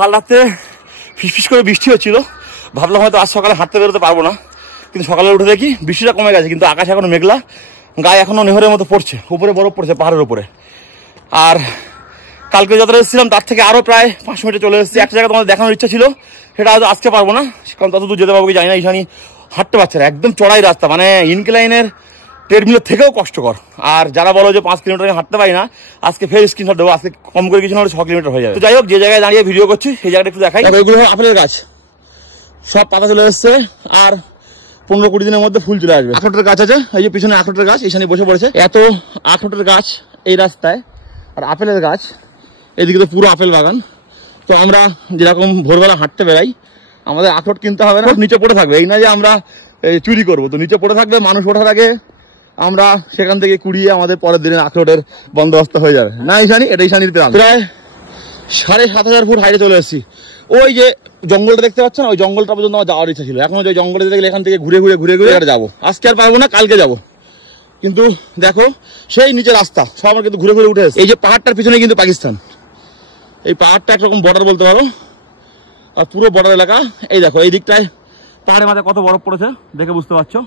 কাল রাতে ফিসফিস করে বৃষ্টি হচ্ছিল, ভাবলাম হয়তো আজ সকালে হাঁটতে বেরোতে পারবো না, কিন্তু সকালে উঠে দেখি বৃষ্টিটা কমে গেছে, কিন্তু আকাশ এখনো মেঘলা, গায়ে এখনো নেহরের মতো পড়ছে, উপরে বরফ পড়ছে পাহাড়ের উপরে। আর কালকে যতটা এসেছিলাম তার থেকে আরো প্রায় 5 মিনিটে চলে এসেছি। একটা জায়গা তোমাদের দেখানোর ইচ্ছা ছিল, সেটা হয়তো আজকে পারবো না, কারণ ততদূর যেতে পারবো কি জানি না। ঈশানী হাঁটতে পারছে না, একদম চড়াই রাস্তা, মানে ইনক্লাইনের ট্রেডমিলের থেকেও কষ্টকর। আর যারা বলো যে 5 কিলোমিটার আমি হাঁটতে পারি না, আজকে ফের স্ক্রিনশট দেবো, আজকে কম করে কিছু না হলে 6 কিলোমিটার হয়ে যাবে। তো যাই হোক, যে জায়গায় দাঁড়িয়ে ভিডিও করছি সেই জায়গাটা একটু দেখাই। এগুলো আপেলের গাছ, সব পাতা চলে এসছে, আর 15-20 দিনের মধ্যে ফুল চলে আসবে। আখরোটের গাছ আছে, এই যে পিছনে আখরোটের গাছ, ঈশানী বসে পড়েছে। এত আখরোটের গাছ এই রাস্তায়, আর আপেলের গাছ এদিকে তো পুরো আপেল বাগান। তো আমরা যেরকম ভোরবেলা হাঁটতে বেরাই, আমাদের আখরোট কিনতে হবে না, নিচে পড়ে থাকবে। এই না যে আমরা চুরি করবো, তো নিচে পড়ে থাকবে, মানুষ ওঠার আগে আমরা সেখান থেকে কুড়িয়ে আমাদের পরের দিনের আখরোটের বন্দোবস্ত হয়ে যাবে। না ঈশানী, এটা ঈশানীর প্ল্যান। প্রায় 7,500 ফুট হাইটে চলে এসেছি। ওই যে জঙ্গলটা দেখতে পাচ্ছ না, ওই জঙ্গলটা পর্যন্ত আমার যাওয়ার ইচ্ছা ছিল। এখন ওই জঙ্গলে দেখলে এখান থেকে ঘুরে যাবো। আজকে আর পারবো না, কালকে যাবো। কিন্তু দেখো সেই নিচে রাস্তা সব আমার কিন্তু ঘুরে উঠে এসেছে। এই যে পাহাড়টার পিছনে কিন্তু পাকিস্তান, এই পাহাড়টা একরকম বর্ডার বলতে পারো, আর পুরো বর্ডার এলাকা। এই দেখো এই দিকটায় পাহাড়ের মাঝে কত বরফ পড়েছে, দেখে বুঝতে পারছো।